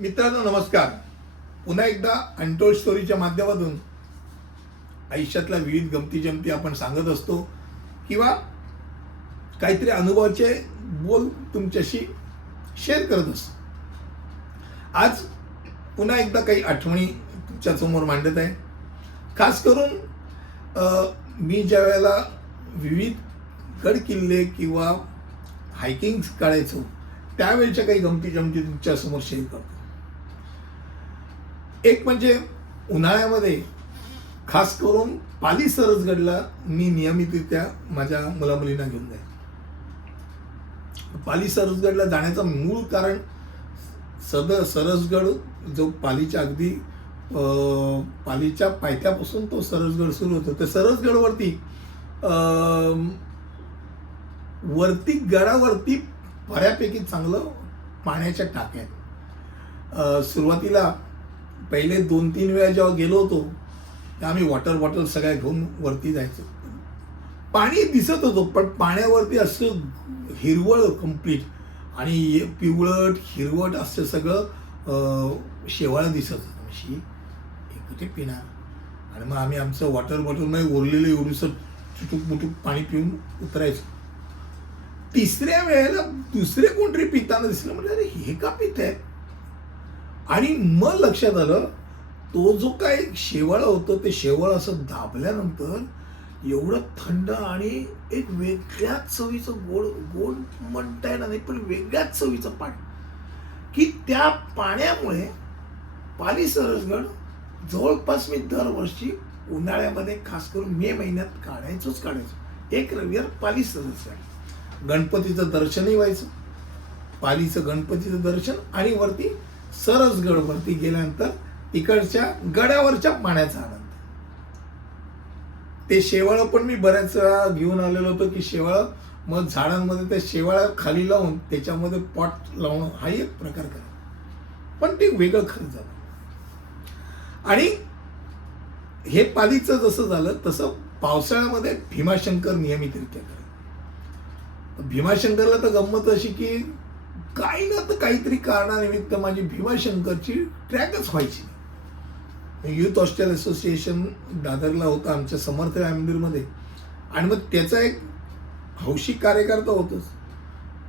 मित्रांनो नमस्कार. पुन्हा एकदा अनटोल्ड स्टोरीच्या माध्यमातून आयुष्यातल्या विविध गमती जमती आपण सांगत असतो. किंवा काहीतरी अनुभवाचे बोल तुमच्याशी शेअर करत असतो. आज पुन्हा एकदा काही आठवणी तुमच्यासमोर मांडत आहे. खास करून मी ज्या वेळेला विविध गड किल्ले किंवा हायकिंग काढायचो त्यावेळच्या काही गमती जमती तुमच्यासमोर शेअर करतो. एक म्हणजे उन्हाळ्यामध्ये खास करून पाली सरसगडला मी नियमितरित्या माझ्या मुलामुलींना घेऊन जाईल पाली सरसगडला जाण्याचं मूळ कारण सद सरसगड जो पालीच्या अगदी अं, पालीच्या पायथ्यापासून तो सरसगड सुरू होतो. त्या सरसगडवरती अं, वरती गडावरती बऱ्यापैकी चांगलं पाण्याच्या टाक्या आहेत. सुरुवातीला पहिले दोन तीन वेळा जेव्हा गेलो होतो तेव्हा आम्ही वॉटर बॉटल सगळ्या घेऊन वरती जायचो. पाणी दिसत होतं पण पाण्यावरती असं हिरवळ कंप्लीट आणि पिवळट हिरवट असं सगळं शेवाळं दिसत होतं. अशी हे कुठे पिणार आणि मग आम्ही आमचं वॉटर बॉटलमध्ये उरलेलं एवढंसं चुटूक मुटूक पाणी पिऊन उतरायचो. तिसऱ्या वेळेला दुसरे कोणतरी पिताना दिसलं म्हणजे अरे हे का पित आहे आणि मग लक्षात आलं तो जो काय शेवाळ होतं ते शेवाळ असं दाबल्यानंतर एवढं थंड आणि एक वेगळ्याच चवीचं गोड गोड म्हणता येणार नाही पण वेगळ्याच चवीचं पाणी. की त्या पाण्यामुळे पाली सरसगड जवळपास मी दरवर्षी उन्हाळ्यामध्ये खास करून मे महिन्यात काढायचोच काढायचो. एक रविवार पाली सरसगड गणपतीचं दर्शनही व्हायचं. पालीचं गणपतीचं दर्शन आणि वरती सरसगडवरती गेल्यानंतर तिकडच्या गडावरच्या पाण्याचा आनंद. ते शेवाळं पण मी बऱ्याच वेळा घेऊन आलेलो होतो की शेवाळं मग झाडांमध्ये त्या शेवाळं खाली लावून त्याच्यामध्ये पॉट लावणं हाही एक प्रकार करा पण ते वेगळं खरं झालं. आणि हे पालीचं जसं झालं तसं पावसाळ्यामध्ये भीमाशंकर नियमितरित्या करा भीमाशंकरला तर गंमत अशी की काही ना तर काहीतरी कारणानिमित्त माझी भीमाशंकरची ट्रॅकच व्हायची युथ हॉस्टेल असोसिएशन दादरला होता आमच्या समर्थ रामंदिरमध्ये आणि मग त्याचा एक हौशी कार्यकर्ता होतोच.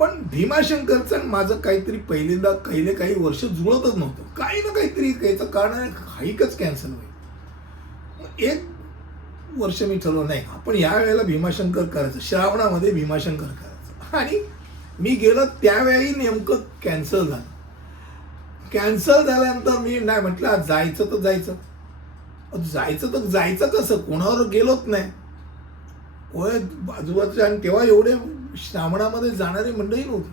पण भीमाशंकरचं आणि माझं काहीतरी पहिल्यांदा पहिले काही वर्ष जुळतच नव्हतं. काही ना काहीतरी याचं कारण हाईकच कॅन्सल होईल. एक वर्ष मी ठरवलं नाही आपण या वेळेला भीमाशंकर करायचं. श्रावणामध्ये भीमाशंकर करायचं. आणि मी गेलो त्यावेळी नेमकं कॅन्सल झालं. कॅन्सल झाल्यानंतर मी नाही म्हटलं आज जायचं तर जायचं. जायचं तर जायचं कसं? कोणावर गेलोच नाही. होय आजूबाजूच्या आणि तेव्हा एवढे श्रावणामध्ये जाणारी मंडळी नव्हती.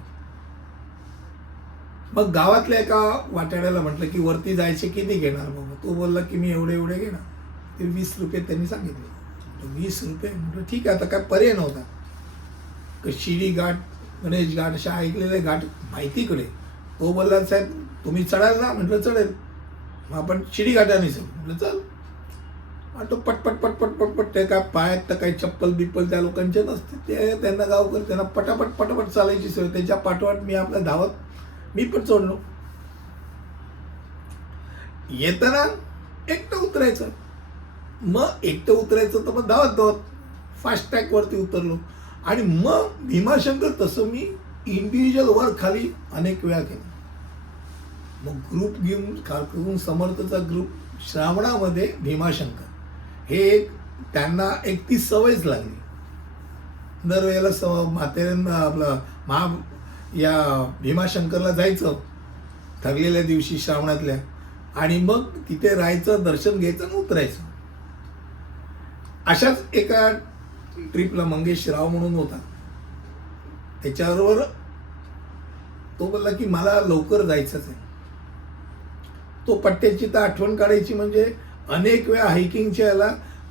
मग गावातल्या एका वाटाड्याला म्हटलं की वरती जायचे किती घेणार? बाबा तो बोलला की मी एवढे एवढे घेणार. ते वीस रुपये त्यांनी सांगितले. वीस रुपये? म्हटलं ठीक आहे आता काय पर्याय नव्हता. क- शिडी घाट गणेश घाट अशा ऐकलेले घाट माहितीकडे. तो बोलला साहेब तुम्ही चढाल ना? म्हटलं चढेल. मग आपण शिडी घाटाने सर म्हटलं चल. आणि तो पटपट पटपट पटपट ते काय पायात तर काही चप्पल बिप्पल त्या लोकांचे नसते. ते त्यांना गावकर त्यांना पटापट पटापट चालायची सर त्याच्या पाठोपाठ मी आपल्या धावत मी पण चढलो. येताना एकटं उतरायचं. मग एकटं उतरायचं तर मग धावत धावत फास्ट ट्रॅकवरती उतरलो. आणि मग भीमाशंकर तसं मी इंडिव्हिज्युअल वर खाली अनेक वेळा केलं. मग ग्रुप घेऊन खास करून समर्थचा ग्रुप श्रावणामध्ये भीमाशंकर. हे एक त्यांना एक ती सवयच लागली. दरवेळेला स म्हातेऱ्यांना आपलं महा या भीमाशंकरला जायचं ठरलेल्या दिवशी श्रावणातल्या. आणि मग तिथे राहायचं दर्शन घ्यायचं आणि उतरायचं. अशाच एका ट्रिपला मंगेश राव म्हणून होता. त्याच्याबरोबर तो बोलला की मला लवकर जायचंच आहे. तो पट्ट्याची तर आठवण काढायची म्हणजे अनेक वेळा हायकिंगच्या याला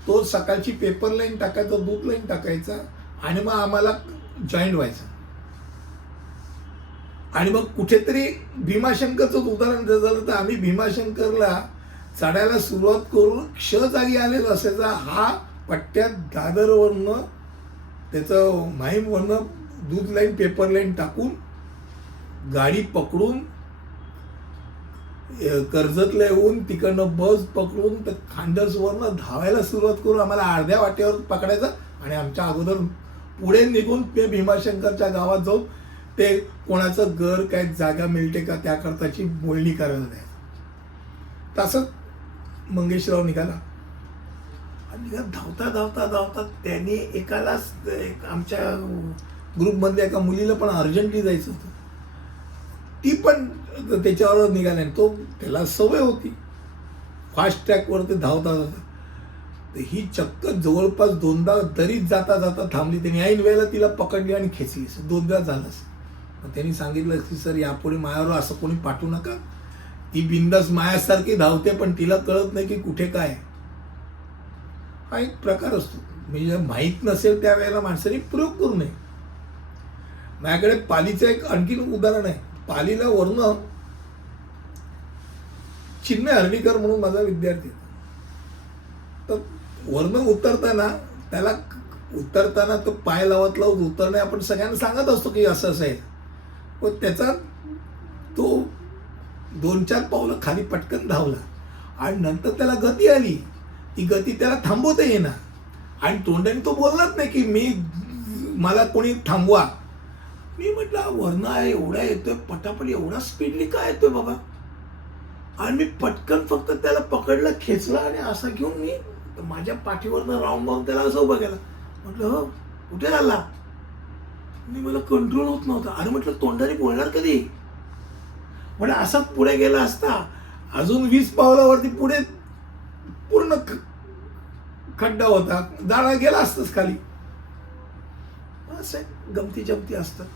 तो सकाळची पेपर लाईन टाकायचा दूध लाईन टाकायचा आणि मग आम्हाला जॉईंट व्हायचा. आणि मग कुठेतरी भीमाशंकरचं उदाहरण जर झालं तर आम्ही भीमाशंकरला चढायला सुरुवात करून क्ष जागी आलेला असायचा. हा पट्ट्यात दादरवरनं त्याचं माहीमवरनं दूध लाईन पेपर लाईन टाकून गाडी पकडून कर्जतला येऊन तिकडनं बस पकडून तर खांडसवरनं धावायला सुरुवात करून आम्हाला अर्ध्या वाटेवर पकडायचं आणि आमच्या अगोदर पुढे निघून ते भीमाशंकरच्या गावात जाऊन ते कोणाचं घर काय जागा मिळते का त्याकरताची बोलणी करायला द्यायचं. तसंच मंगेशराव निघाला. आणि धावता धावता धावता त्याने एकालाच एक आमच्या ग्रुपमधल्या एका मुलीला पण अर्जंटली जायचं होतं. ती पण त्याच्यावर निघाली आणि तो त्याला सवय होती. फास्ट ट्रॅकवरती धावता धावता. तर ही चक्क जवळपास दोनदा दरीत जाता जाता थांबली. त्यांनी ऐन वेळेला तिला पकडली आणि खेचली. दोनदा झालं मग त्यांनी सांगितलं की सर यापुढे मायावर असं कोणी पाठवू नका. ती बिंदास मायासारखी धावते पण तिला कळत नाही की कुठे काय आहे. हा एक प्रकार असतो. म्हणजे माहीत नसेल त्यावेळेला माणसाने प्रयोग करू नये. माझ्याकडे पालीचं एक आणखीन उदाहरण आहे. पालीला वर्ण चिन्मय हर्णीकर म्हणून माझा विद्यार्थी तर वर्ण उतरताना त्याला उतरताना तो पाय लावत लावत उतरणे आपण सगळ्यांना सांगत असतो की असं असं आहे. व त्याचा तो दोन चार पावलं खाली पटकन धावला. आणि नंतर त्याला गती आली. ती गती त्याला थांबवता येईना. आणि तोंडाने तो बोललाच नाही की मी मला कोणी थांबवा. मी म्हटलं वर्ण आहे एवढा येतोय पटापट एवढा स्पीडली काय येतोय बाबा? आणि मी पटकन फक्त त्याला पकडलं खेचलं आणि असं घेऊन मी माझ्या पाठीवरनं राऊंड मारून त्याला असं उभं केलं. म्हटलं हो कुठे झाला मी मला कंट्रोल होत नव्हता. अरे म्हटलं तोंडाने बोलणार कधी? म्हणजे असाच पुढे गेला असता अजून वीस पावलावरती पुढे पूर्ण खड्डा होता जाळा गेला असतच खाली. असं गमती जमती असतात.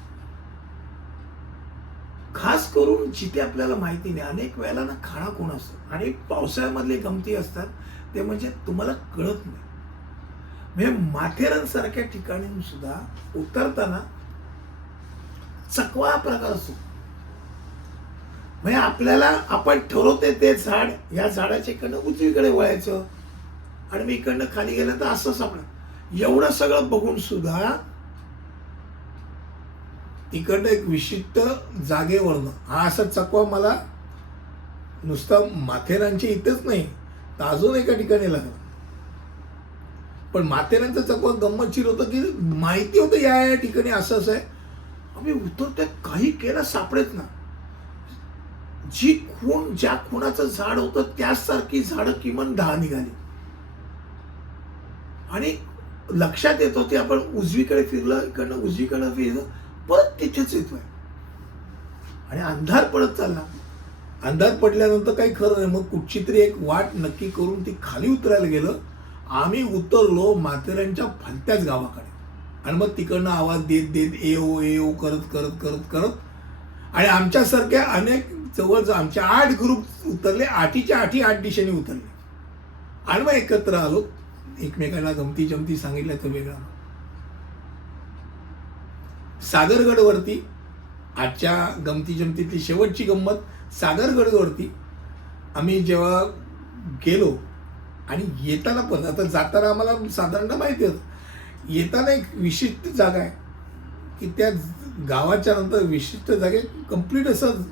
खास करून जिथे आपल्याला माहिती नाही अनेक वेळेला ना खाणा कोण असतो. आणि पावसाळ्यामधले गमती असतात ते म्हणजे तुम्हाला कळत नाही. म्हणजे माथेरानसारख्या ठिकाणी सुद्धा उतरताना चकवा हा प्रकार असतो. म्हणजे आपल्याला आपण ठरवते ते झाड या झाडाच्या इकडनं उजवीकडे वळायचं आणि मी इकडनं खाली गेलं तर असं सापडा एवढं सगळं बघून सुद्धा तिकडनं एक विशिष्ट जागेवरनं हा असा चकवा मला नुसता माथेरानच्या इथेच नाही तर अजून एका ठिकाणी लागला. पण माथेरानचं चकवा गंमतशीर होतं की माहिती होतं या या ठिकाणी असं असं आहे. आम्ही उतरतोय काही केलं सापडेत ना. जी खूण ज्या खुणाचं झाड होतं त्याचसारखी झाडं किमान दहा निघाली. आणि लक्षात येत होते आपण उजवीकडे फिरलं इकडनं उजवीकडे फिरलं परत तिथेच येतोय. आणि अंधार पडत चालला. अंधार पडल्यानंतर काही खरं नाही मग कुठची तरी एक वाट नक्की करून ती खाली उतरायला गेलं. आम्ही उतरलो माथेरानच्या फलत्याच गावाकडे. आणि मग तिकडनं आवाज देत देत ए ओ ए ओ करत करत करत करत. आणि आमच्यासारख्या अनेक जवळजवळ आमच्या आठ ग्रुप उतरले. आठीच्या आठी आठ दिशेने उतरले. आणि मग एकत्र आलो. एकमेकांना जमती जमती सांगितल्या तर वेगळा सागरगडवरती आजच्या गमती जमतीतली शेवटची गंमत सागरगडवरती. आम्ही जेव्हा गेलो आणि येताना पण आता जाताना आम्हाला साधारणतः माहिती होतं येताना एक विशिष्ट जागा आहे की त्या गावाच्या नंतर विशिष्ट जागेत कंप्लीट असं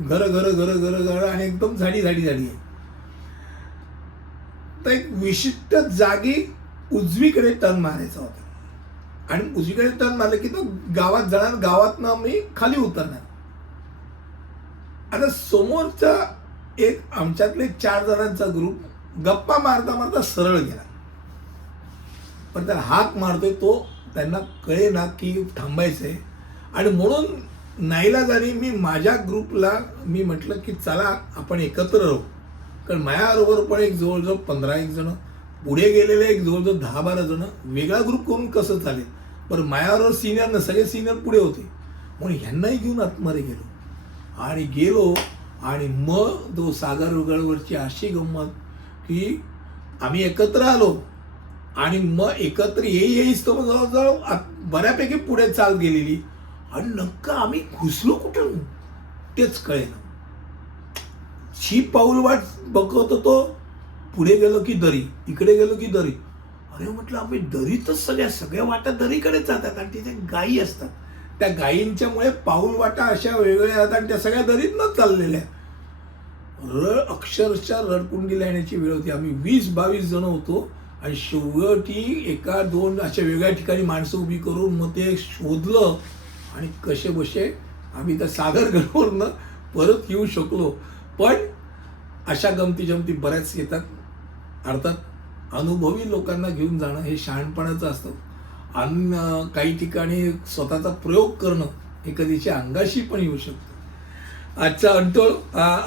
घर घर घर घर घर आणि एकदम झाडी झाडी झाडी आहे. तर एक विशिष्ट जागी उजवीकडे टर्न मारायचा होता. आणि उजवीकडे टर्न मारलं की तो गावात जाणार गावातनं मी खाली उतरणार. आता समोरचा एक आमच्यातले चार जणांचा ग्रुप गप्पा मारता मारता सरळ गेला. पण त्याला हाक मारतोय तो त्यांना कळे ना की थांबायचंय. आणि म्हणून नाईला जाणी मी माझ्या ग्रुपला मी म्हटलं की चला आपण एकत्र राहू. कारण माझ्याबरोबर पण एक जवळजवळ पंधरा एक जण पुढे गेलेले एक जवळजवळ दहा बारा जण वेगळा ग्रुप करून कसं चालेल? पण माझ्याबरोबर सिनियर न सगळे सिनियर पुढे होते. म्हणून ह्यांनाही घेऊन आतमध्ये गेलो. आणि गेलो आणि मग तो सागरगडवरची अशी गंमत की आम्ही एकत्र आलो. आणि मग एकत्र येई येईच तो मग जवळजवळ आत- बऱ्यापैकी पुढे चाल गेलेली. आणि नक्का आम्ही घुसलो कुठं तेच कळेना. शी पाऊल वाट बघत होतो पुढे गेलो की दरी इकडे गेलो की दरी. अरे हो, म्हटलं आम्ही दरीतच सगळ्या सगळ्या वाटा दरीकडेच जातात आणि तिथे गायी असतात. त्या गायींच्यामुळे पाऊल वाटा अशा वेगवेगळ्या जातात आणि त्या सगळ्या दरीतनंच चाललेल्या. रळ अक्षरशः रडकुंडीला येण्याची वेळ होती. आम्ही वीस बावीस जण होतो आणि शेवटी एका दोन अशा वेगळ्या ठिकाणी माणसं उभी करून मग ते शोधलं आणि कसे बसे आम्ही त्या सागरगडवरनं परत येऊ शकलो. पण अशा गमती जमती बऱ्याच येतात. अर्थात अनुभवी लोकांना घेऊन जाणं हे शहाणपणाचं असतं. आणि काही ठिकाणी स्वतःचा प्रयोग करणं हे कधीच्या अंगाशी पण येऊ शकतं. आजचा अंटोळ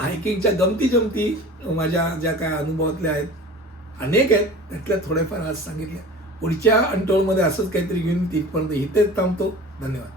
हायकिंगच्या गमती जमती माझ्या ज्या काय अनुभवातल्या आहेत अनेक आहेत त्यातल्या थोड्याफार आज सांगितल्या. पुढच्या अंटोळमध्ये असंच काहीतरी घेऊन तिथपर्यंत इथेच थांबतो. धन्यवाद.